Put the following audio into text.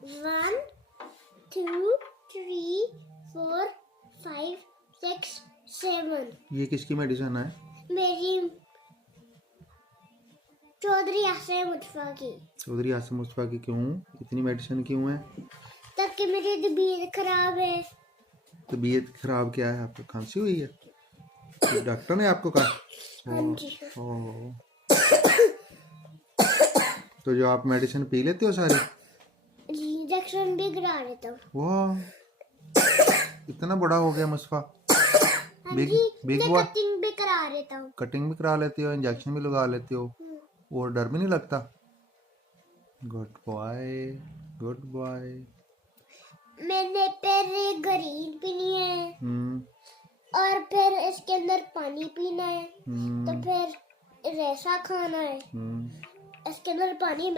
1 2 3 4 5 6 7। ये किसकी मेडिसिन है? मेरी चौधरी आसिम मुस्तफा की। चौधरी आसिम मुस्तफा की। क्यों इतनी मेडिसिन क्यों है? ताकि मेरी तबीयत खराब है। तबीयत खराब क्या है? आपको खांसी हुई है? तो डॉक्टर ने आपको कहा? हाँ जी। ओ, तो जो आप मेडिसिन पी लेते हो सारी? इंजेक्शन भी करा लेता हूँ। वाह, इतना बड़ा हो गया मुस्तफा। हाँ बिग जी, बिग मैं बॉय। कटिंग भी करा लेता हूँ। कटिंग भी करा लेते हो, इंजेक्शन भी लगा लेते हो, और डर भी नहीं लगता? Good boy, good boy. मैंने पहले गरीन पीनी है और फिर इसके अंदर पानी पीना है, तो फिर रेसा खाना है। इसके अंदर पानी